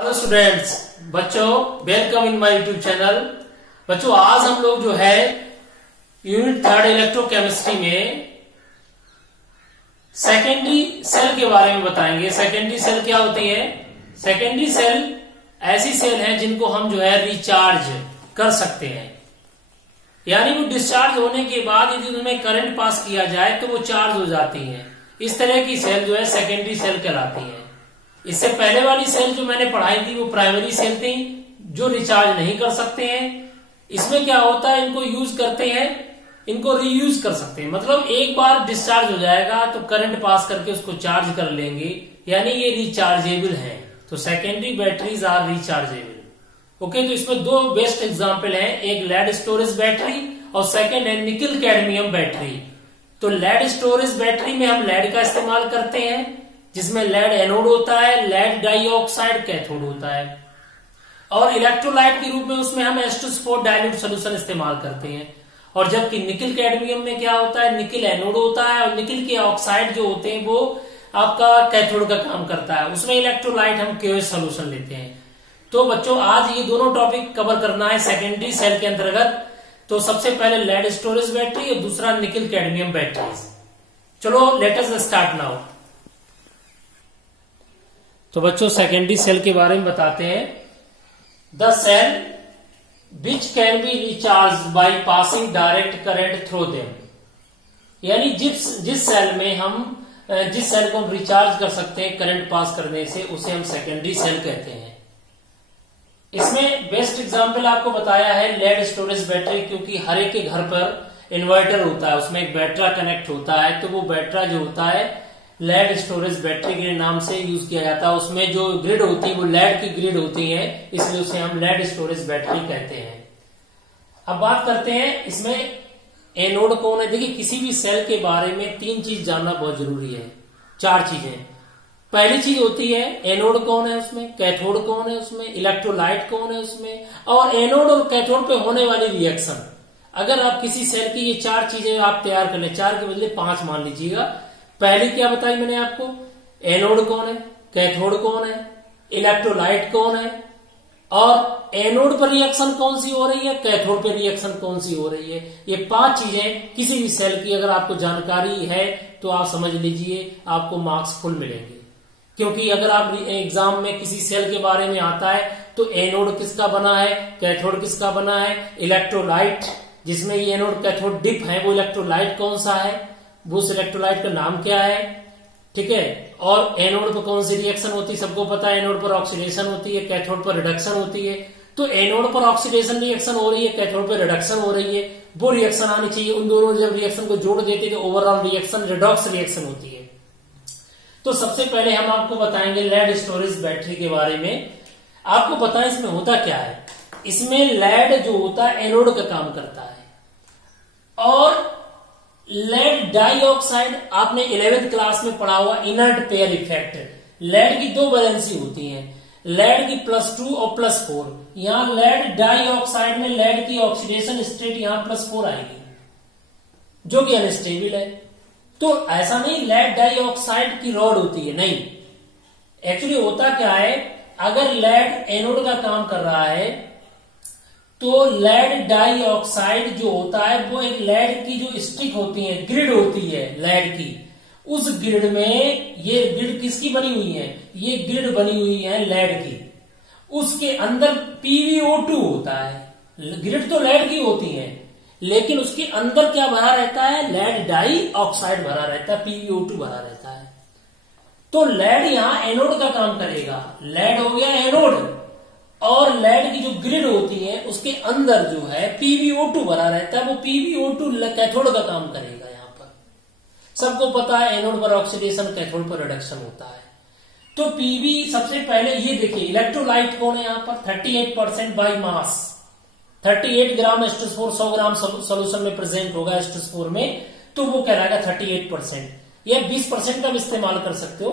Hello students, बच्चों welcome in my YouTube channel. बच्चों आज हम लोग जो है यूनिट 3 इलेक्ट्रोकेमिस्ट्री में सेकेंडरी सेल के बारे में बताएंगे। सेकेंडरी सेल क्या होती है? सेकेंडरी सेल ऐसी सेल है जिनको हम जो है रिचार्ज कर सकते हैं, यानी वो डिस्चार्ज होने के बाद यदि उनमें करंट पास किया जाए तो वो चार्ज हो जाती है। इस तरह की सेल जो है सेकेंडरी सेल कहलाती है। इससे पहले वाली सेल जो मैंने पढ़ाई थी वो प्राइमरी सेल थी जो रिचार्ज नहीं कर सकते हैं। इसमें क्या होता है, इनको यूज करते हैं, इनको रीयूज कर सकते हैं, मतलब एक बार डिस्चार्ज हो जाएगा तो करंट पास करके उसको चार्ज कर लेंगे, यानी ये रिचार्जेबल है। तो secondary batteries are rechargeable. Okay, तो इसमें दो बेस्ट एग्जाम्पल है, एक लेड स्टोरेज बैटरी और सेकेंड है निकल कैडमियम बैटरी। तो लेड स्टोरेज बैटरी में हम लेड का इस्तेमाल करते हैं जिसमें लेड एनोड होता है, लेड डाइऑक्साइड कैथोड होता है, और इलेक्ट्रोलाइट के रूप में उसमें हम H2SO4 डाइल्यूट सोल्यूशन इस्तेमाल करते हैं। और जबकि निकल कैडमियम में क्या होता है, निकल एनोड होता है और निकल के ऑक्साइड जो होते हैं वो आपका कैथोड का काम करता है, उसमें इलेक्ट्रोलाइट हम KOH सोल्यूशन लेते हैं। तो बच्चों आज ये दोनों टॉपिक कवर करना है सेकेंडरी सेल के अंतर्गत। तो सबसे पहले लेड स्टोरेज बैटरी और दूसरा निकल कैडमियम बैटरीज। चलो लेट अस स्टार्ट नाउ। तो बच्चों सेकेंडरी सेल के बारे में बताते हैं। The cell which can be recharge by passing direct current through them, यानी जिस सेल में हम जिस सेल को हम रिचार्ज कर सकते हैं करंट पास करने से, उसे हम सेकेंडरी सेल कहते हैं। इसमें बेस्ट एग्जांपल आपको बताया है लेड स्टोरेज बैटरी, क्योंकि हर एक के घर पर इन्वर्टर होता है, उसमें एक बैटरा कनेक्ट होता है, तो वो बैटरा जो होता है लेड स्टोरेज बैटरी के नाम से यूज किया जाता है। उसमें जो ग्रिड होती है वो लेड की ग्रिड होती है, इसलिए उसे हम लेड स्टोरेज बैटरी कहते हैं। अब बात करते हैं इसमें एनोड कौन है। देखिए किसी भी सेल के बारे में तीन चीज जानना बहुत जरूरी है, चार चीजें। पहली चीज होती है एनोड कौन है उसमें, कैथोड कौन है उसमें, इलेक्ट्रोलाइट कौन है उसमें, और एनोड और कैथोड पे होने वाली रिएक्शन। अगर आप किसी सेल की ये चार चीजें आप तैयार कर ले, चार के बदले 5 मान लीजिएगा। पहली क्या बताई मैंने आपको, एनोड कौन है, कैथोड कौन है, इलेक्ट्रोलाइट कौन है, और एनोड पर रिएक्शन कौन सी हो रही है, कैथोड पर रिएक्शन कौन सी हो रही है। ये 5 चीजें किसी भी सेल की अगर आपको जानकारी है तो आप समझ लीजिए आपको मार्क्स फुल मिलेंगे। क्योंकि अगर आप एग्जाम में किसी सेल के बारे में आता है तो एनोड किसका बना है, कैथोड किसका बना है, इलेक्ट्रोलाइट जिसमें ये एनोड कैथोड डिप है वो इलेक्ट्रोलाइट कौन सा है, वो उस इलेक्ट्रोलाइट का नाम क्या है, ठीक है। और एनोड पर कौन सी रिएक्शन होती है, सबको पता है एनोड पर ऑक्सीडेशन होती है, कैथोड पर रिडक्शन होती है। तो एनोड पर ऑक्सीडेशन रिएक्शन हो रही है, कैथोड पर रिडक्शन हो रही है, वो रिएक्शन आनी चाहिए। उन दोनों जब रिएक्शन को जोड़ देते हैं तो ओवरऑल रिएक्शन रिडॉक्स रिएक्शन होती है। तो सबसे पहले हम आपको बताएंगे लेड स्टोरेज बैटरी के बारे में। आपको पता है इसमें होता क्या है, इसमें लेड जो होता है एनोड का काम करता है, और लेड डाइऑक्साइड आपने 11th क्लास में पढ़ा हुआ इनर्ट पेयर इफेक्ट। लेड की दो वैलेंसी होती है, लेड की +2 और +4। यहां लेड डाइऑक्साइड में लेड की ऑक्सीडेशन स्टेट यहां +4 आएगी जो कि अनस्टेबल है। तो ऐसा नहीं लेड डाइऑक्साइड की रॉड होती है, नहीं। एक्चुअली होता क्या है, अगर लेड एनोड का काम कर रहा है तो लेड डाइऑक्साइड जो होता है वो एक लेड की जो स्टिक होती है, ग्रिड होती है लेड की, उस ग्रिड में ये ग्रिड किसकी बनी हुई है, ये ग्रिड बनी हुई है लेड की। उसके अंदर PbO2 होता है। ग्रिड तो लेड की होती है लेकिन उसके अंदर क्या भरा रहता है, लेड डाइऑक्साइड भरा रहता है, PbO2 भरा रहता है। तो लेड यहां एनोड का काम करेगा, लेड हो गया एनोड, और लेड की जो ग्रिड होती है उसके अंदर जो है PbO2 भरा रहता है, वो PbO2 कैथोड का काम करेगा। यहां पर सबको पता है एनोड पर ऑक्सीडेशन, कैथोड पर रिडक्शन होता है। तो Pb सबसे पहले ये देखिए इलेक्ट्रोलाइट कौन है, यहां पर 38% by mass, 38 gram H2SO4 100 gram solution में प्रेजेंट होगा H2SO4 में, तो वो कहलाएगा 38%। या 20% का भी इस्तेमाल कर सकते हो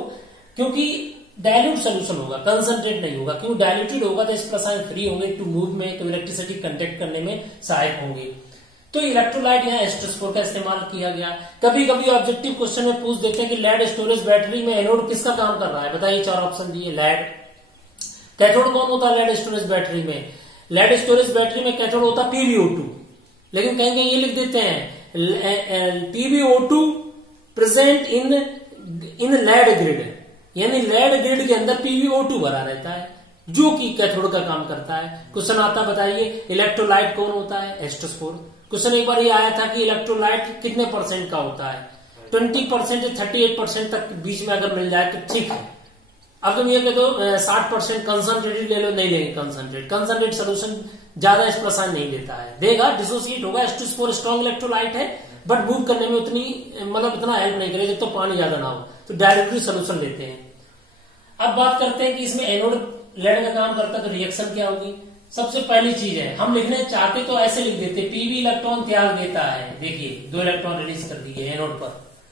क्योंकि डायल्यूट सोल्यूशन होगा, कंसंट्रेट नहीं होगा। क्यों, डायल्यूटेड होगा तो इस प्लस आयन फ्री होंगे टू मूव में, तो इलेक्ट्रिसिटी कंडक्ट करने में सहायक होंगे। तो इलेक्ट्रोलाइट यहाँ H2SO4 का इस्तेमाल किया गया। कभी कभी ऑब्जेक्टिव क्वेश्चन में पूछ देते हैं कि लेड स्टोरेज बैटरी में एनोड किसका काम कर रहा है, बताइए। 4 ऑप्शन दिए, लेड, कैथोड कौन होता है लेड स्टोरेज बैटरी में? लेड स्टोरेज बैटरी में कैथोड होता है PbO2, लेकिन कहीं कहीं ये लिख देते हैं PbO2 present in lead grid, यानी लेड ग्रिड के अंदर PbO2 भरा रहता है जो कि कैथोड का काम करता है। क्वेश्चन आता बताइए इलेक्ट्रोलाइट कौन होता है? H2SO4। क्वेश्चन एक बार ये आया था कि इलेक्ट्रोलाइट कितने परसेंट का होता है? 20% से 38% तक बीच में अगर मिल जाए तो ठीक है। अब तुम ये कह दो 60% कंसंट्रेटेड ले लो, नहीं लेंगे कंसंट्रेट सोल्यूशन ज्यादा H प्लस आयन नहीं देता है, देगा डिसोसिएट होगा। H2SO4 स्ट्रॉन्ग इलेक्ट्रोलाइट है बट मूव करने में उतनी मतलब इतना हेल्प नहीं करेगा जब तो पानी ज्यादा ना हो, तो डायरेक्टली सोल्यूशन लेते हैं। अब बात करते हैं कि इसमें एनोड लेड का काम करता है तो रिएक्शन क्या होगी। सबसे पहली चीज है, हम लिखने चाहते तो ऐसे लिख देते पीवी इलेक्ट्रॉन त्याग देता है, देखिए 2 इलेक्ट्रॉन रिलीज कर दिए एनोड पर,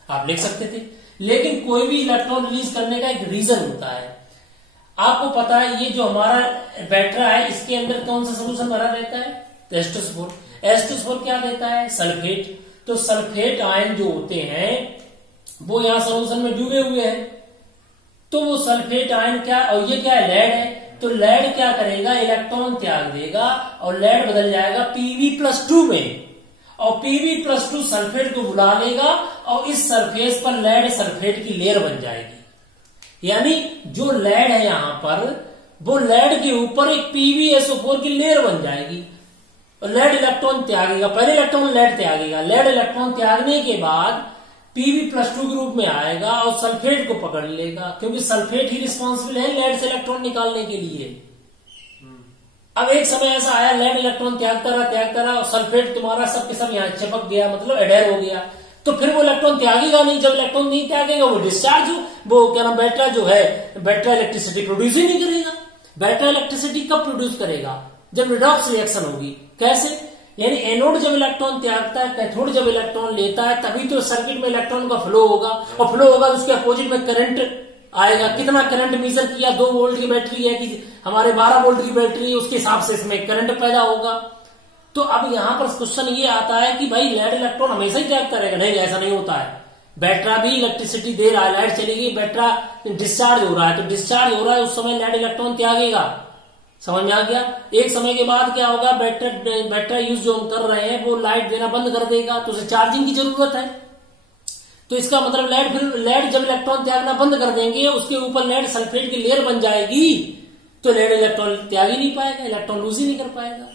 आप लिख सकते थे। लेकिन कोई भी इलेक्ट्रॉन रिलीज करने का एक रीजन होता है। आपको पता है ये जो हमारा बैटरा है इसके अंदर कौन सा सोल्यूशन भरा रहता है? H2SO4। H2SO4 क्या देता है? सल्फेट। तो सल्फेट आयन जो होते हैं वो यहां सोल्यूशन में डूबे हुए हैं, तो वो सल्फेट आयन क्या, और ये क्या है? लेड है। तो लेड क्या करेगा? इलेक्ट्रॉन त्याग देगा और लेड बदल जाएगा Pb+2 में, और Pb+2 सल्फेट को बुला लेगा और इस सरफेस पर लेड सल्फेट की लेयर बन जाएगी। यानी जो लेड है यहां पर वो लेड के ऊपर एक PbSO4 की लेयर बन जाएगी और लेड इलेक्ट्रॉन त्यागेगा। पहले इलेक्ट्रॉन लेड त्यागेगा, लेड इलेक्ट्रॉन त्यागने के बाद Pb+2 के रूप में आएगा और सल्फेट को पकड़ लेगा, क्योंकि सल्फेट ही रिस्पॉन्सिबल है लेड से इलेक्ट्रॉन निकालने के लिए। अब एक समय ऐसा आया लेड इलेक्ट्रॉन त्यागता रहा और सल्फेट तुम्हारा सब के सब यहां चिपक गया, मतलब एडेर हो गया, तो फिर वो इलेक्ट्रॉन त्यागेगा नहीं। जब इलेक्ट्रॉन नहीं त्यागेगा वो डिस्चार्ज वो क्या नाम बैटरा जो है बैटरा इलेक्ट्रिसिटी प्रोड्यूस ही नहीं करेगा। बैटरा इलेक्ट्रिसिटी कब प्रोड्यूस करेगा? जब रिडॉक्स रिएक्शन होगी। कैसे? यानी एनोड जब इलेक्ट्रॉन त्यागता है, कैथोड जब इलेक्ट्रॉन लेता है, तभी तो सर्किट में इलेक्ट्रॉन का फ्लो होगा, और फ्लो होगा तो उसके अपोजिट में करंट आएगा। कितना करंट मेजर किया? 2 वोल्ट की बैटरी है कि हमारे 12 वोल्ट की बैटरी है, उसके हिसाब से इसमें करंट पैदा होगा। तो अब यहां पर क्वेश्चन ये आता है कि भाई लेड इलेक्ट्रॉन हमेशा ही त्यागता रहेगा? नहीं, ऐसा नहीं होता है। बैटरा भी इलेक्ट्रिसिटी दे रहा है, लाइट चली गई, बैटरा डिस्चार्ज हो रहा है, तो डिस्चार्ज हो रहा है उस समय लेड इलेक्ट्रॉन त्यागेगा। समझ में आ गया? एक समय के बाद क्या होगा? बैटरा यूज जो हम कर रहे हैं वो लाइट देना बंद कर देगा, तो उसे चार्जिंग की जरूरत है। तो इसका मतलब लेड जब इलेक्ट्रॉन त्यागना बंद कर देंगे, उसके ऊपर लेड सल्फेट की लेयर बन जाएगी, तो लेड इलेक्ट्रॉन त्याग ही नहीं पाएगा, इलेक्ट्रॉन लूज ही नहीं कर पाएगा।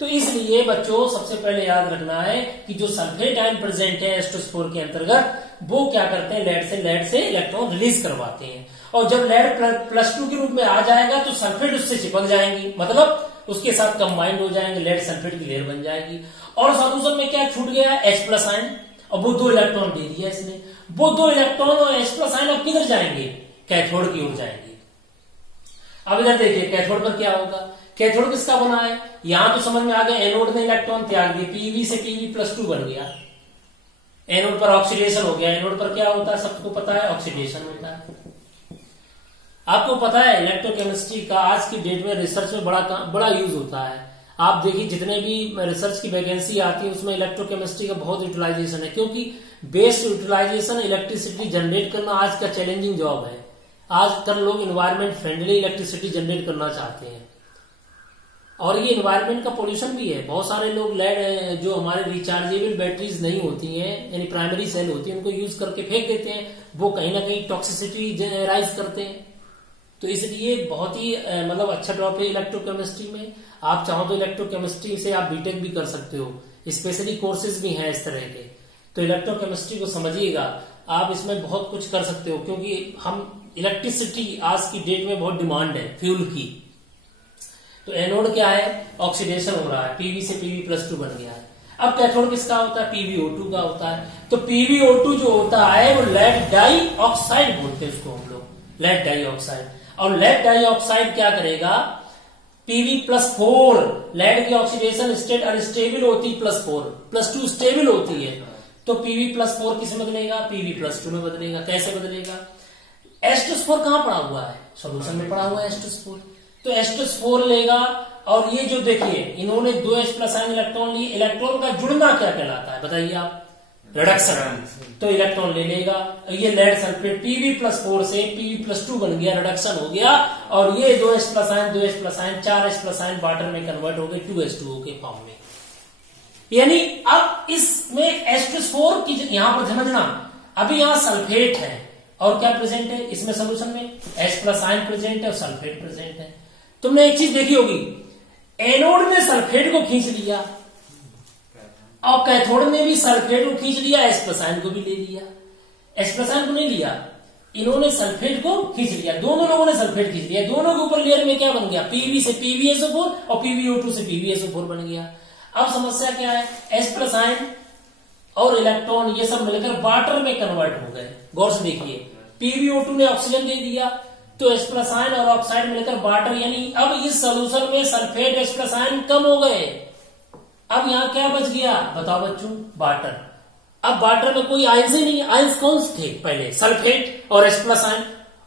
तो इसलिए बच्चों सबसे पहले याद रखना है कि जो सल्फेट आयन प्रेजेंट है H2SO4 के अंतर्गत, वो क्या करते हैं? लेड से इलेक्ट्रॉन रिलीज करवाते हैं, और जब लेड +2 के रूप में आ जाएगा तो सल्फेट उससे चिपक जाएंगी, मतलब उसके साथ कंबाइंड हो जाएंगे, लेड सल्फेट की लेयर बन जाएगी। और सॉल्यूशन में क्या छूट गया? H+ आयन, और वो 2 इलेक्ट्रॉन दे दिया इसने। वो 2 इलेक्ट्रॉन और H+ आयन अब किधर जाएंगे? कैथोड की ओर जाएंगे। अब इधर देखिए कैथोड पर क्या होगा? कैथोड किसका बना है? यहां तो समझ में आ गया, एनोड ने इलेक्ट्रॉन त्याग दिए, Pb से Pb+2 बन गया, एनोड पर ऑक्सीडेशन हो गया। एनोड पर क्या होता है? सबको पता है, ऑक्सीडेशन होता है। आपको पता है इलेक्ट्रोकेमिस्ट्री का आज की डेट में रिसर्च में बड़ा यूज होता है। आप देखिए जितने भी रिसर्च की वैकेंसी आती है उसमें इलेक्ट्रोकेमिस्ट्री का बहुत यूटिलाइजेशन है, क्योंकि बेस्ट यूटिलाइजेशन इलेक्ट्रिसिटी जनरेट करना आज का चैलेंजिंग जॉब है। आजकल लोग इन्वायरमेंट फ्रेंडली इलेक्ट्रिसिटी जनरेट करना चाहते हैं, और ये इन्वायरमेंट का पोल्यूशन भी है। बहुत सारे लोग लेड जो हमारे रिचार्जेबल बैटरीज नहीं होती हैं, यानी प्राइमरी सेल होती है, उनको यूज करके फेंक देते हैं, वो कहीं ना कहीं टॉक्सिसिटी राइज करते हैं। तो इसलिए बहुत ही मतलब अच्छा टॉपिक है इलेक्ट्रोकेमिस्ट्री में। आप चाहो तो इलेक्ट्रोकेमिस्ट्री से आप बीटेक भी कर सकते हो, स्पेशली कोर्सेज भी हैं इस तरह के। तो इलेक्ट्रोकेमिस्ट्री को समझिएगा, आप इसमें बहुत कुछ कर सकते हो, क्योंकि हम इलेक्ट्रिसिटी आज की डेट में बहुत डिमांड है फ्यूल की। तो एनोड क्या है? ऑक्सीडेशन हो रहा है, Pb से Pb+2 बन गया है। अब कैथोड किसका होता है? PbO2 का होता है। तो PbO2 जो होता है वो लेड डाई ऑक्साइड बोलते हैं उसको हम लोग, लेड डाई ऑक्साइड। और लेड डाई ऑक्साइड क्या करेगा? Pb+4, लेड की ऑक्सीडेशन स्टेट अनस्टेबल होती +4, +2 स्टेबल होती है, तो Pb+4 किस में बदलेगा? Pb+2 में बदलेगा। कैसे बदलेगा? H2SO4 कहां पड़ा हुआ है? सॉल्यूशन में पड़ा हुआ है H2SO4, तो H2SO4 लेगा। और ये जो देखिए इन्होंने 2 H+ आयन इलेक्ट्रॉन लिए, इलेक्ट्रॉन का जुड़ना क्या कहलाता है बताइए आप? रिडक्शन, तो इलेक्ट्रॉन ले लेगा। ये लेड सल्फेट Pb+4 से Pb+2 बन गया, रिडक्शन हो गया, और ये 2H+ ion 2H+ ion 4H+ ion water में कन्वर्ट हो गए 2H2O के फॉर्म में। यानी अब इसमें H+4 की यहां पर समझना, अभी यहां सल्फेट है और क्या प्रेजेंट है इसमें सोल्यूशन में, H+ आयन प्रेजेंट है और सल्फेट प्रेजेंट है। तुमने एक चीज देखी होगी, एनोड ने सल्फेट को खींच लिया और कैथोड ने भी सल्फेट को खींच लिया, H+ आयन को भी ले लिया। H+ आयन को नहीं लिया, इन्होंने सल्फेट को खींच लिया, दोनों लोगों ने सल्फेट खींच लिया। दोनों के ऊपर लेयर में क्या बन गया, Pb से PbSO4 और PbO2 से PbSO4 बन गया। अब समस्या क्या है, H+ आयन और इलेक्ट्रॉन ये सब मिलकर वाटर में कन्वर्ट हो गए। गौर से देखिए, PbO2 ने ऑक्सीजन दे दिया, तो H+ आयन और ऑक्साइड मिलकर वाटर, यानी अब इस सोल्यूशन में सल्फेट H+ आयन कम हो गए। अब यहां क्या बच गया बताओ बच्चों, वाटर। अब वाटर में कोई आयंस ही नहीं, आयंस कौन से थे पहले, सल्फेट और H+ आयन।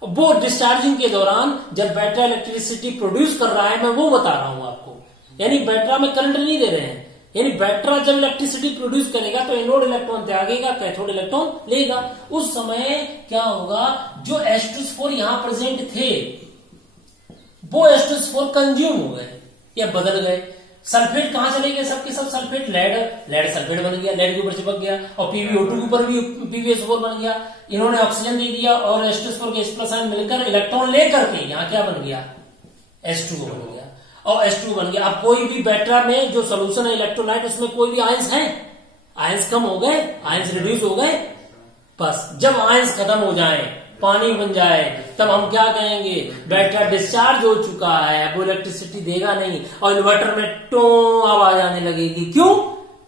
वो डिस्चार्जिंग के दौरान जब बैटरा इलेक्ट्रिसिटी प्रोड्यूस कर रहा है, मैं वो बता रहा हूं आपको, यानी बैटरा में करंट नहीं दे रहे हैं, यानी बैटरा जब इलेक्ट्रिसिटी प्रोड्यूस करेगा तो एनोड इलेक्ट्रॉन त्यागेगा, कैथोड इलेक्ट्रॉन लेगा। उस समय क्या होगा, जो H2SO4 यहां प्रेजेंट थे वो H2SO4 कंज्यूम हो गए या बदल गए। सल्फेट कहां चले गए, सबके सब सल्फेट, लेड सल्फेट बन गया, लेड के ऊपर चिपक गया, और PbO2 के ऊपर भी PbSO4 बन गया। इन्होंने ऑक्सीजन दे दिया और H2SO4 के H+ आयन मिलकर इलेक्ट्रॉन लेकर के यहां क्या बन गया, H2O बन गया, और H2 बन गया। अब कोई भी बैटरा में जो सोल्यूशन है इलेक्ट्रोलाइट, उसमें कोई भी आयंस है, आयंस कम हो गए, आयंस रिड्यूस हो गए। बस जब आयंस खत्म हो जाए, पानी बन जाए, तब हम क्या कहेंगे, बैटरा डिस्चार्ज हो चुका है, वो इलेक्ट्रिसिटी देगा नहीं, और इन्वर्टर में टो आवाज आने लगेगी। क्यों,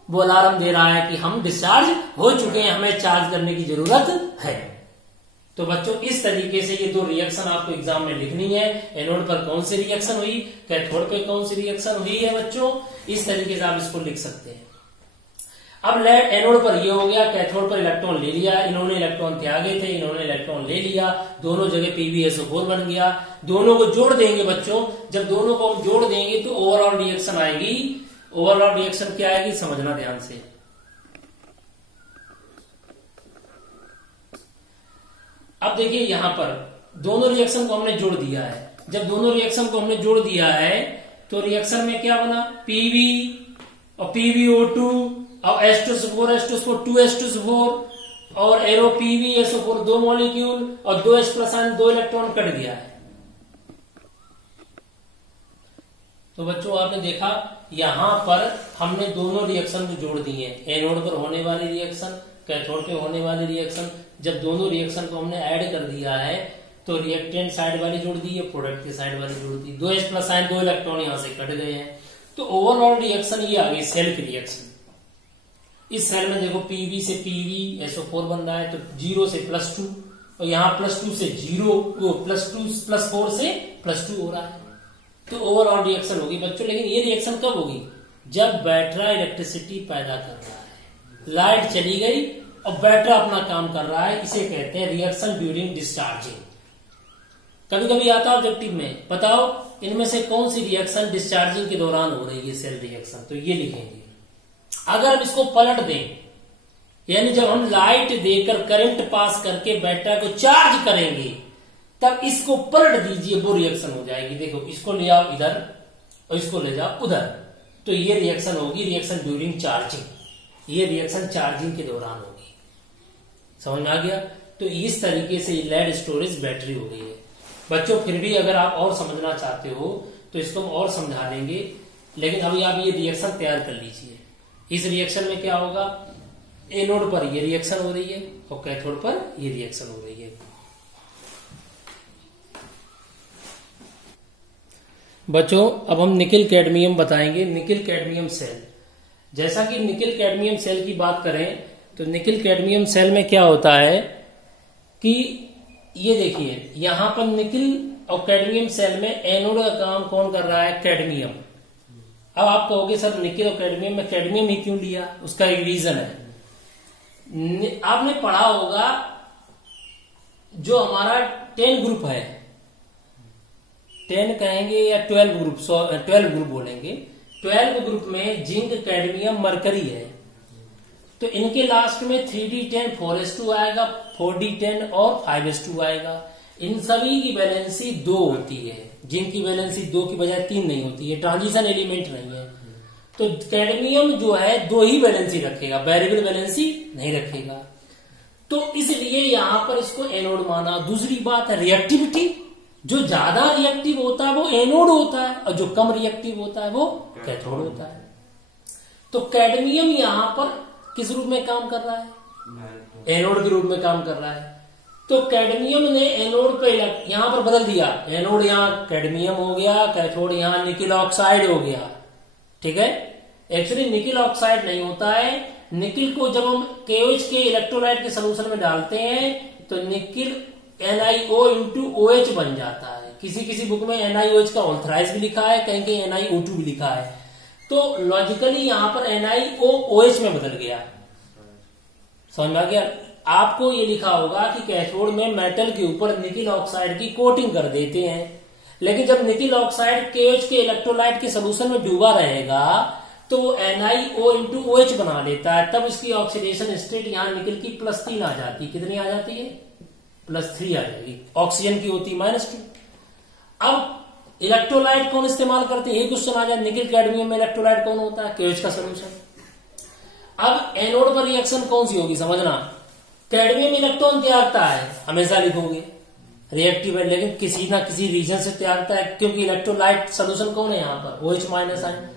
वो अलार्म दे रहा है कि हम डिस्चार्ज हो चुके हैं, हमें चार्ज करने की जरूरत है। तो बच्चों इस तरीके से ये दो रिएक्शन आपको एग्जाम में लिखनी है। एनोड पर कौन सी रिएक्शन हुई, कैथोड पे कौन सी रिएक्शन हुई है बच्चों, इस तरीके से आप इसको लिख सकते हैं। अब लेड एनोड पर ये हो गया, कैथोड पर इलेक्ट्रॉन ले लिया, इन्होंने इलेक्ट्रॉन त्यागे थे, इन्होंने इलेक्ट्रॉन ले लिया, दोनों जगह PbSO4 बन गया। दोनों को जोड़ देंगे बच्चों, जब दोनों को हम जोड़ देंगे तो ओवरऑल रिएक्शन आएगी। ओवरऑल रिएक्शन क्या आएगी, समझना ध्यान से। अब देखिए यहां पर दोनों रिएक्शन को हमने जोड़ दिया है। जब दोनों रिएक्शन को हमने जोड़ दिया है तो रिएक्शन में क्या बना, Pb और PbO2 और H2SO4 2H2SO4 और एरो PbSO4 दो मॉलिक्यूल और 2H+ आयन 2 इलेक्ट्रॉन कट गया है। तो बच्चों आपने देखा यहां पर हमने दोनों रिएक्शन को जोड़ दिए, एनोड पर होने वाली रिएक्शन, कैथोड पे होने वाली रिएक्शन। जब दोनों रिएक्शन को हमने ऐड कर दिया है तो रिएक्टेंट साइड वाली जोड़ दी है, प्रोडक्ट की साइड वाली जोड़ दी, 2H+ आयन 2 इलेक्ट्रॉन यहां से कट गए हैं। तो ओवरऑल रिएक्शन ये आ गई सेल की रिएक्शन। इस सेल में देखो Pb से PbSO4 बन रहा है, तो 0 से +2, और यहाँ +2 से 0 +4 से +2 हो रहा है। तो ओवरऑल रिएक्शन होगी बच्चों। लेकिन ये रिएक्शन कब होगी, जब बैटरा इलेक्ट्रिसिटी पैदा कर रहा है, लाइट चली गई और बैटरा अपना काम कर रहा है, इसे कहते हैं रिएक्शन ड्यूरिंग डिस्चार्जिंग। कभी कभी आता है ऑब्जेक्टिव में, बताओ इनमें से कौन सी रिएक्शन डिस्चार्जिंग के दौरान हो रही है, सेल रिएक्शन, तो ये लिखेंगे। अगर हम इसको पलट दें, यानी जब हम लाइट देकर करंट पास करके बैटरा को चार्ज करेंगे, तब इसको पलट दीजिए, वो रिएक्शन हो जाएगी। देखो इसको ले आओ इधर और इसको ले जाओ उधर, तो ये रिएक्शन होगी रिएक्शन ड्यूरिंग चार्जिंग। ये रिएक्शन चार्जिंग के दौरान होगी। समझ में आ गया। तो इस तरीके से लेड स्टोरेज बैटरी हो गई है बच्चों। फिर भी अगर आप और समझना चाहते हो तो इसको हम और समझा देंगे, लेकिन अभी आप ये रिएक्शन तैयार कर लीजिए। इस रिएक्शन में क्या होगा, एनोड पर ये रिएक्शन हो रही है और कैथोड पर ये रिएक्शन हो रही है। बच्चों अब हम निकिल कैडमियम बताएंगे। निकिल कैडमियम सेल, जैसा कि निकिल कैडमियम सेल की बात करें तो निकिल कैडमियम सेल में क्या होता है कि ये देखिए यहां पर निकिल और कैडमियम सेल में एनोड का काम कौन कर रहा है, कैडमियम। अब आप कहोगे सर निकिल और कैडमियम में कैडमियम ही क्यों लिया, उसका एक रीजन है। आपने पढ़ा होगा जो हमारा 10 ग्रुप है, 10 कहेंगे या 12 ग्रुप, 12 ग्रुप बोलेंगे। 12 ग्रुप में जिंक कैडमियम मरकरी है। तो तो इनके लास्ट में 3d10 4s2 आएगा, 4d10 और 5s2 आएगा। इन सभी की वैलेंसी 2 होती है, जिनकी वैलेंसी 2 की बजाय 3 नहीं होती है, ट्रांजिशन एलिमेंट नहीं है। तो कैडमियम जो है 2 ही वैलेंसी रखेगा, वेरिएबल वैलेंसी नहीं रखेगा, तो इसलिए यहां पर इसको एनोड माना। दूसरी बात है रिएक्टिविटी, जो ज्यादा रिएक्टिव होता है वो एनोड होता है और जो कम रिएक्टिव होता है वो कैथोड होता है। तो कैडमियम यहां पर किस रूप में काम कर रहा है? एनोड के रूप में काम कर रहा है। तो कैडमियम ने एनोड पे यहां पर बदल दिया, एनोड यहां कैडमियम हो गया, कैथोड यहां निकिल ऑक्साइड हो गया, ठीक है। एक्चुअली निकिल ऑक्साइड नहीं होता है, निकिल को जब हम KOH के इलेक्ट्रोलाइट के सोल्यूशन में डालते हैं तो निकिल NiO into OH बन जाता है। किसी किसी बुक में NiOH का ऑल्थराइज भी लिखा है, कहीं कहीं NiO2 भी लिखा है। तो लॉजिकली यहां पर NiO OH में बदल गया, समझ में आ गया। आपको ये लिखा होगा कि कैथोड में मेटल के ऊपर निकिल ऑक्साइड की कोटिंग कर देते हैं, लेकिन जब निकिल ऑक्साइड KOH के इलेक्ट्रोलाइट के सोल्यूशन में डूबा रहेगा तो NiO into OH बना लेता है, तब इसकी ऑक्सीडेशन स्टेट यहां निकिल की +3 आ जाती है। कितनी आ जाती है? +3 आ जाएगी। ऑक्सीजन की होती -2। अब इलेक्ट्रोलाइट कौन इस्तेमाल करते हैं, ये क्वेश्चन आ जाए। निकिल कैडमियम में इलेक्ट्रोलाइट कौन होता है? KOH का सोल्यूशन। अब एनोड पर रिएक्शन कौन सी होगी समझना। कैडमियम इलेक्ट्रॉन त्यागता है, हमेशा लिखोगे रिएक्टिव है, लेकिन किसी ना किसी रीजन से त्यागता है, क्योंकि इलेक्ट्रोलाइट सोल्यूशन कौन है यहाँ पर? OH- ion.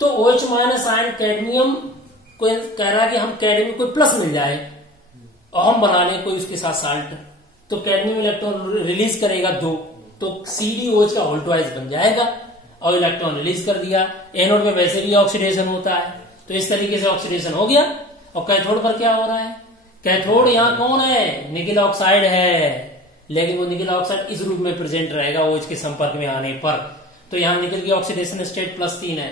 तो OH- आयन कैडमियम को कह रहा है कि हम कैडमियम को प्लस मिल जाए और हम बना लें कोई उसके साथ साल्ट, तो कैडमियम इलेक्ट्रॉन रिलीज करेगा 2, तो CdOH का ऑल्टवाइज बन जाएगा और इलेक्ट्रॉन रिलीज कर दिया। एनोड में वैसे भी ऑक्सीडेशन होता है, तो इस तरीके से ऑक्सीडेशन हो गया। और कैथोड पर क्या हो रहा है? कैथोड यहाँ कौन है? निकिल ऑक्साइड है, लेकिन वो निकिल ऑक्साइड इस रूप में प्रेजेंट रहेगा OH के संपर्क में आने पर। तो यहाँ निकिल की ऑक्सीडेशन स्टेट +3 है।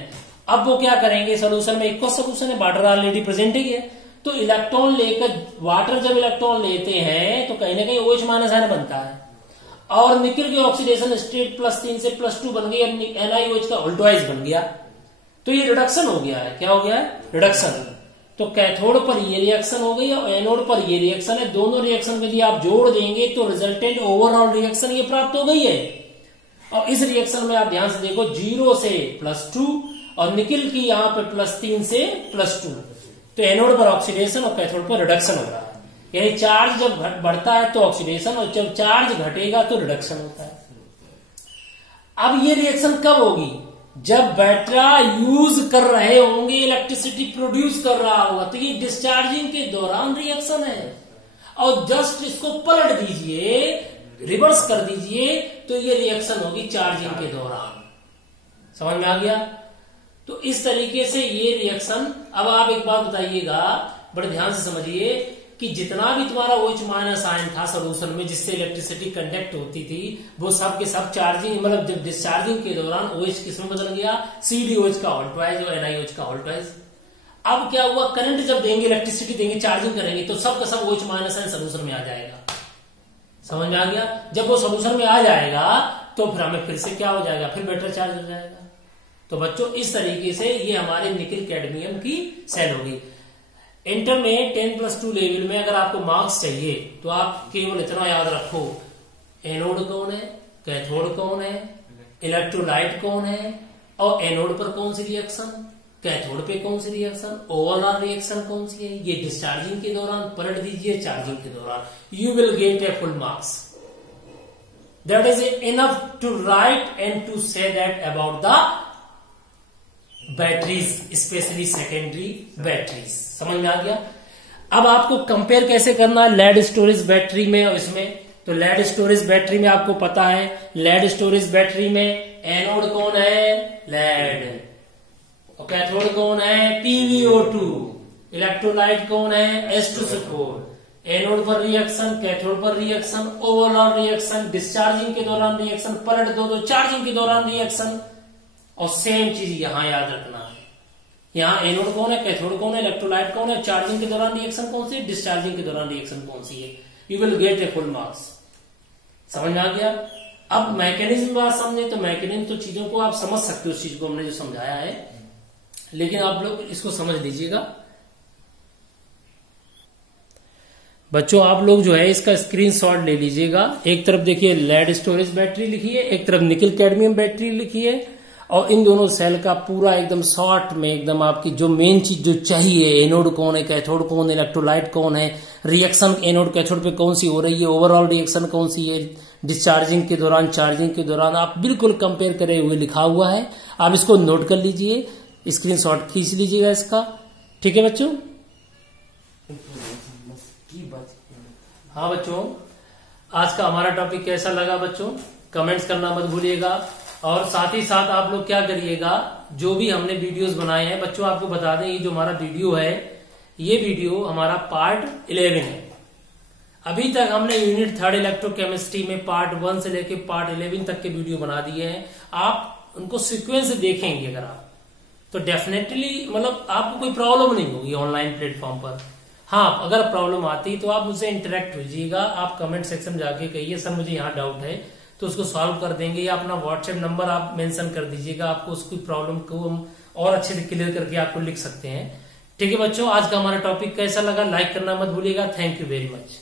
अब वो क्या करेंगे, सोल्यूशन में इक्वस सोल्यूशन है, वाटर ऑलरेडी प्रेजेंट ही है, तो इलेक्ट्रॉन लेकर वाटर जब इलेक्ट्रॉन लेते हैं तो कहीं ना कहीं OH- आयन बनता है और निकिल की ऑक्सीडेशन स्टेट +3 से +2 बन गई, NiOH का ऑल्टवाइज बन गया। तो ये रिडक्शन हो गया है। क्या हो गया है? रिडक्शन। तो कैथोड पर ये रिएक्शन हो गई और एनोड पर ये रिएक्शन है। दोनों रिएक्शन को यदि आप जोड़ देंगे तो रिजल्टेंट ओवरऑल रिएक्शन ये प्राप्त हो गई है। और इस रिएक्शन में आप ध्यान से देखो, 0 से +2 और निकिल की यहां पे +3 से +2, तो एनोड पर ऑक्सीडेशन और कैथोड पर रिडक्शन हो रहा है। यानी चार्ज जब बढ़ता है तो ऑक्सीडेशन और जब चार्ज घटेगा तो रिडक्शन होता है। अब ये रिएक्शन कब होगी? जब बैटरा यूज कर रहे होंगे, इलेक्ट्रिसिटी प्रोड्यूस कर रहा होगा, तो ये डिस्चार्जिंग के दौरान रिएक्शन है। और जस्ट इसको पलट दीजिए, रिवर्स कर दीजिए, तो ये रिएक्शन होगी चार्जिंग के दौरान। समझ में आ गया? तो इस तरीके से ये रिएक्शन। अब आप एक बात बताइएगा, बड़े ध्यान से समझिए, कि जितना भी तुम्हारा OH- आयन था सोल्यूशन में जिससे इलेक्ट्रिसिटी कंडक्ट होती थी, वो सब के सब चार्जिंग, मतलब जब डिस्चार्जिंग के दौरान OH किसमें बदल गया? CdOH का ऑल्टवाइज और NiOH का ऑल्टवाइज। अब क्या हुआ, करंट जब देंगे, इलेक्ट्रिसिटी देंगे, चार्जिंग करेंगे, तो सब का सब OH- आयन सोल्यूशन में आ जाएगा। समझ में आ गया? जब वो सोल्यूशन में आ जाएगा तो फिर हमें फिर से क्या हो जाएगा? फिर बेटर चार्ज हो जाएगा। तो बच्चों इस तरीके से ये हमारे निकिल कैडमियम की सेल होगी। इंटर में 10+2 लेवल में अगर आपको मार्क्स चाहिए तो आप केवल इतना याद रखो, एनोड कौन है, कैथोड कौन है, इलेक्ट्रोलाइट कौन है, और एनोड पर कौन सी रिएक्शन, कैथोड पे कौन सी रिएक्शन, ओवरऑल रिएक्शन कौन सी है, ये डिस्चार्जिंग के दौरान पलट दीजिए, चार्जिंग के दौरान, you will get a full marks. That is enough to write and to say that about the batteries, specially secondary batteries. समझ में आ गया? अब आपको कंपेयर कैसे करना है लेड स्टोरेज बैटरी में और इसमें। तो लेड स्टोरेज बैटरी में आपको पता है, लेड स्टोरेज बैटरी में एनोड कौन है? लेड। और कैथोड कौन है? PbO2। इलेक्ट्रोलाइट कौन है? H2SO4। एनोड पर रिएक्शन, कैथोड पर रिएक्शन, ओवरऑल रिएक्शन, डिस्चार्जिंग के दौरान रिएक्शन, पलट दो तो चार्जिंग के दौरान रिएक्शन। और सेम चीज यहां याद रखना है, यहां एनोड कौन है, कैथोड कौन है, इलेक्ट्रोलाइट कौन है, चार्जिंग के दौरान रिएक्शन कौन सी है, डिस्चार्जिंग के दौरान रिएक्शन कौन सी है। You will get a full marks. समझ में आ गया? अब मैकेनिज्म बात समझे, तो मैकेनिज्म तो चीजों को आप समझ सकते हो, उस चीज को हमने जो समझाया है, लेकिन आप लोग इसको समझ लीजिएगा। बच्चों आप लोग जो है इसका स्क्रीनशॉट ले लीजिएगा। एक तरफ देखिए लेड स्टोरेज बैटरी लिखी है, एक तरफ निकल कैडमियम बैटरी लिखी है, और इन दोनों सेल का पूरा एकदम शॉर्ट में एकदम आपकी जो मेन चीज जो चाहिए, एनोड कौन है, कैथोड कौन है, इलेक्ट्रोलाइट कौन है, रिएक्शन एनोड कैथोड पे कौन सी हो रही है, ओवरऑल रिएक्शन कौन सी है, डिस्चार्जिंग के दौरान, चार्जिंग के दौरान, आप बिल्कुल कंपेयर करे हुए लिखा हुआ है। आप इसको नोट कर लीजिए, स्क्रीनशॉट खींच लीजिएगा इसका। ठीक है बच्चों? हाँ बच्चों, आज का हमारा टॉपिक कैसा लगा बच्चों, कमेंट्स करना मत भूलिएगा। और साथ ही साथ आप लोग क्या करिएगा, जो भी हमने वीडियोस बनाए हैं बच्चों, आपको बता दें ये जो हमारा वीडियो है, ये वीडियो हमारा पार्ट 11 है। अभी तक हमने यूनिट 3 इलेक्ट्रोकेमिस्ट्री में पार्ट 1 से लेके पार्ट 11 तक के वीडियो बना दिए हैं। आप उनको सीक्वेंस से देखेंगे अगर आप, तो डेफिनेटली मतलब आपको कोई प्रॉब्लम नहीं होगी ऑनलाइन प्लेटफॉर्म पर। हाँ, अगर प्रॉब्लम आती तो आप मुझसे इंटरेक्ट कीजिएगा, आप कमेंट सेक्शन में जाके कहिए सर मुझे यहाँ डाउट है, तो उसको सॉल्व कर देंगे, या अपना व्हाट्सएप नंबर आप मेंशन कर दीजिएगा, आपको उसकी प्रॉब्लम को हम और अच्छे से क्लियर करके आपको लिख सकते हैं। ठीक है बच्चों, आज का हमारा टॉपिक कैसा लगा लाइक करना मत भूलिएगा। Thank you very much.